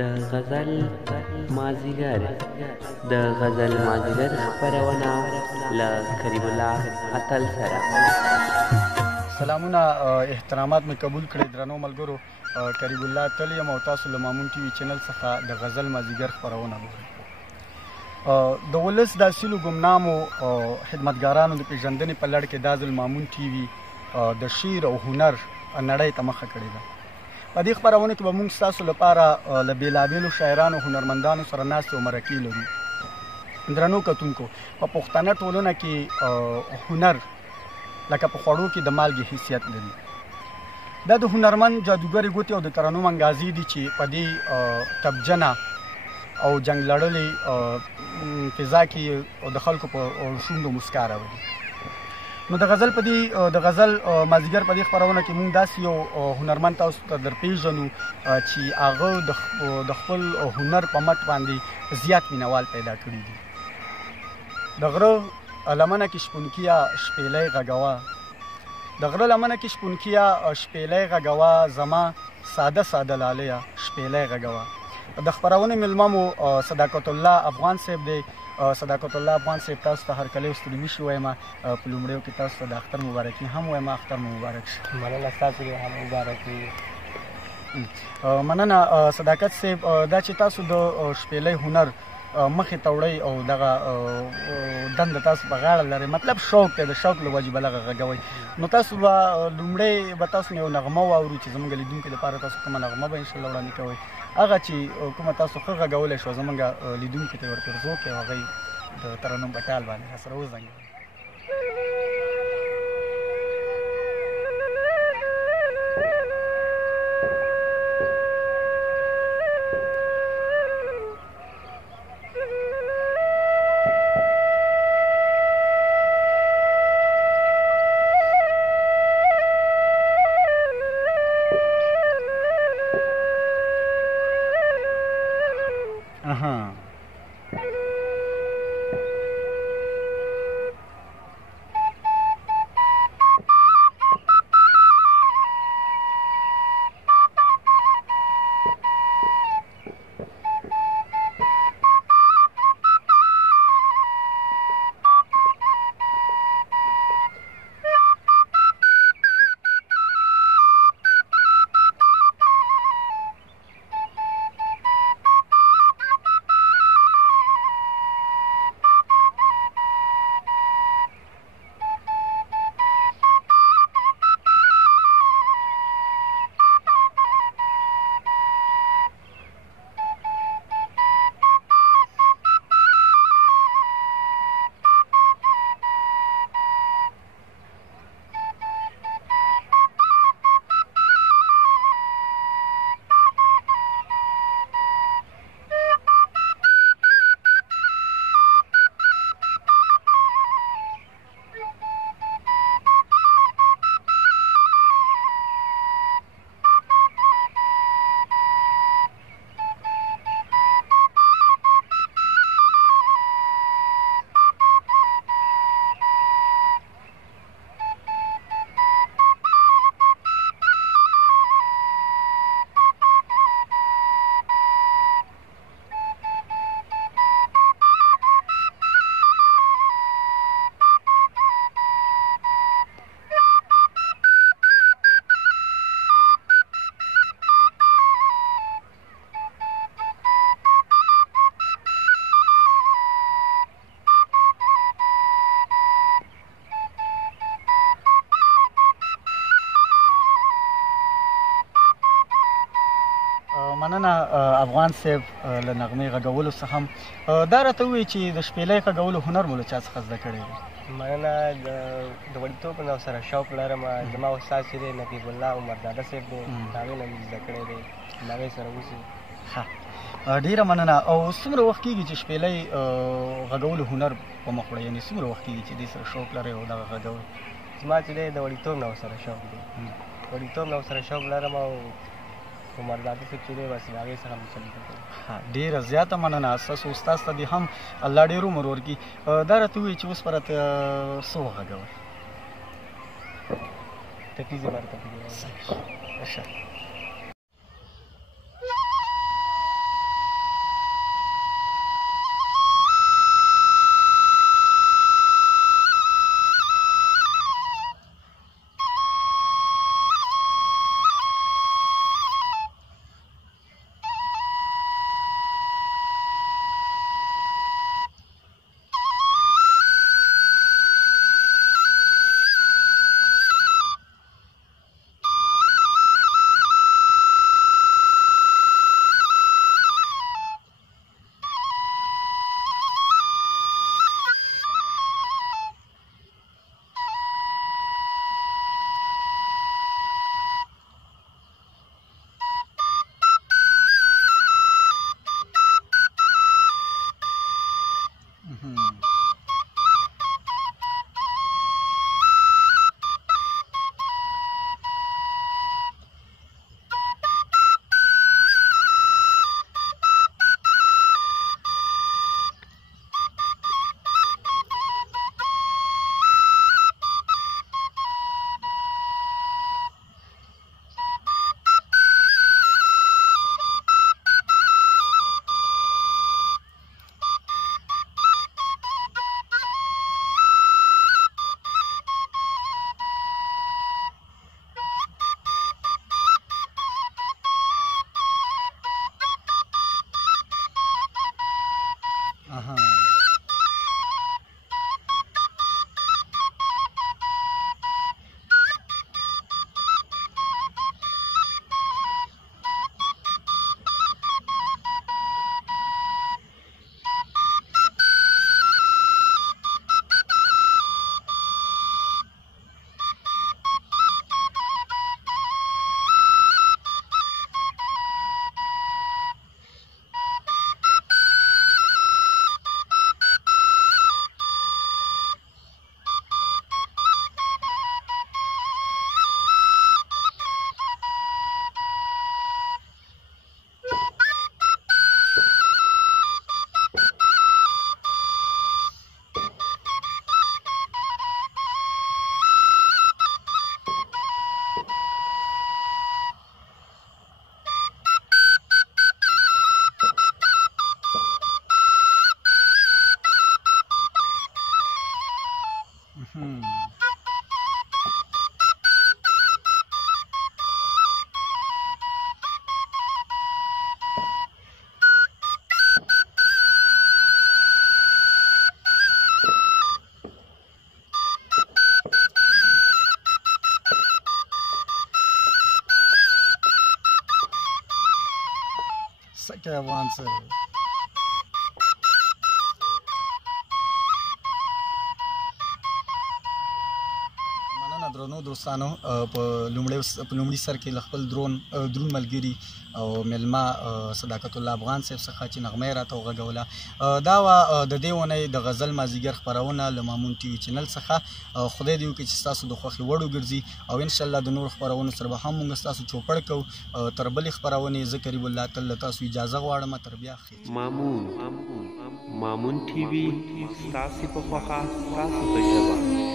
د غزل مازیګر د غزل مازیګر خپرونه له کریم الله اتل سره. سلامونه احترامات مې قبول کړئ درنو ملګرو. کریم الله اتل یم او تاسو له مامون ټي وي چینل څخه د غزل مازیګر خپرونه ګورئ. د ولس د اصیلو ګمنامو خدمتګارانو د پیژندنې په لړ کې دا ځل مامون ټي وي د شعر او هنر نړۍ ته مخه کړې ده. په دې خپرونه کې به موږ ستاسو لپاره له بېلابېلو شاعرانو هنرمندانو سره ناستې او مرکې لرو. درنو کتونکو، په پښتنه ټولنه کې هنر لکه په خوړو کې د مالګې حیثیت لري. دا د هنرمند جادوګرې ګوتې او د ترنم انګازې دي چې په دې تبجنه او جنگ لړلې فضا کې د خلکو په شونډو مسکا راولي. نو د غزل مازیګر په دې خپرونه کې موږ داسې یو هنرمند تاسو ته درپېژنو چې هغه د خپل هنر په مټ باندې زیات مینوال پیدا کړي دي. د غره لمنه کې شپونکیه شپېلۍ غږوه، د غره لمنه کې شپونکیه شپېلۍ غږوه، زما ساده ساده لالیه شپېلۍ غږوه. د خپرونې مېلمه مو صداقت الله افغان صاحب دی. صداقت الله افغان صاحب تاسو ته هرکلی او ستړي مشي وایم. په لومړیو کې تاسو ته د اختر مبارکي هم وایم. اختر مو مبارک شي. مننه، ستاسو هم مبارک وي. مننه صداقت صاحب. دا چې تاسو د شپېلۍ هنر مخې ته وړئ او دغه دنده تاسو په غاړه لرئ، مطلب شوق دی، د شوق له وجې به دغه غږوئ. نو تاسو به لومړی به تاسو نه یو نغمه واورو چې زموږ لیدونکو لپاره تاسو کومه نغمه به انشاءالله وړاندې کوئ. هغه چې کومه تاسو ښه غږولی شوه زموږ لیدونکو ته ورته ورزو کړئ او هغه یې د ترنم په ټال باندې راسره وزنګوئ. مننه افغان صاحب له نغمې غږولو څخه هم. دا راته ووایي چې د شپېلۍ غږولو هنر مو له چا څخه زده کړی دی؟ مننه، د وړتوب نه سره شوق لرم. زما استاد چې دی نقیب الله عمرزاده صاحب دی، د هغې نه مې زده کړی دی، د هغې سره اوسي. ښه، ډېره مننه. او څومره وخت کېږي چې شپېلۍ غږولو هنر په مخ وړئ؟ یعنې څومره وخت کېږي چې دې سره شوق لرئ او دغه غږوئ؟ زما چې دی د وړتوب نه سره شوق دی، وړتوب نه سره شوق لرم او عمرزاده صاحب چې دی بس د هغې څخه مې چلیږي. ډېره زیاته مننه. ستاسو استاد ته دې هم الله ډېر عمر ورکړي. دا راته ووایي چې اوس به راته څه وغږوئ؟ ټپیزې به راته ښه. سکه افغان سره درنو دوستانو په لومړي سر کې له خپل دروند ملګري او میلمه صداقت الله افغان صاحب څخه چې نغمه یې راته وغږوله دا وه د دې اونۍ د غزل مازدیګر خپرونه له مامون ټي وي چینل څخه خدای دې وکړي چې ستاسو د خوښې وړ وګرځي او انشاءالله د نورو خپرونو سره به هم موږ ستاسو چوپړ کوو تر بلې خپرونې زه قریب الله تل له تاسو اجازه غواړم تر بیا مامون ټي وي ستاسې په خوښه ستاسو په ژبه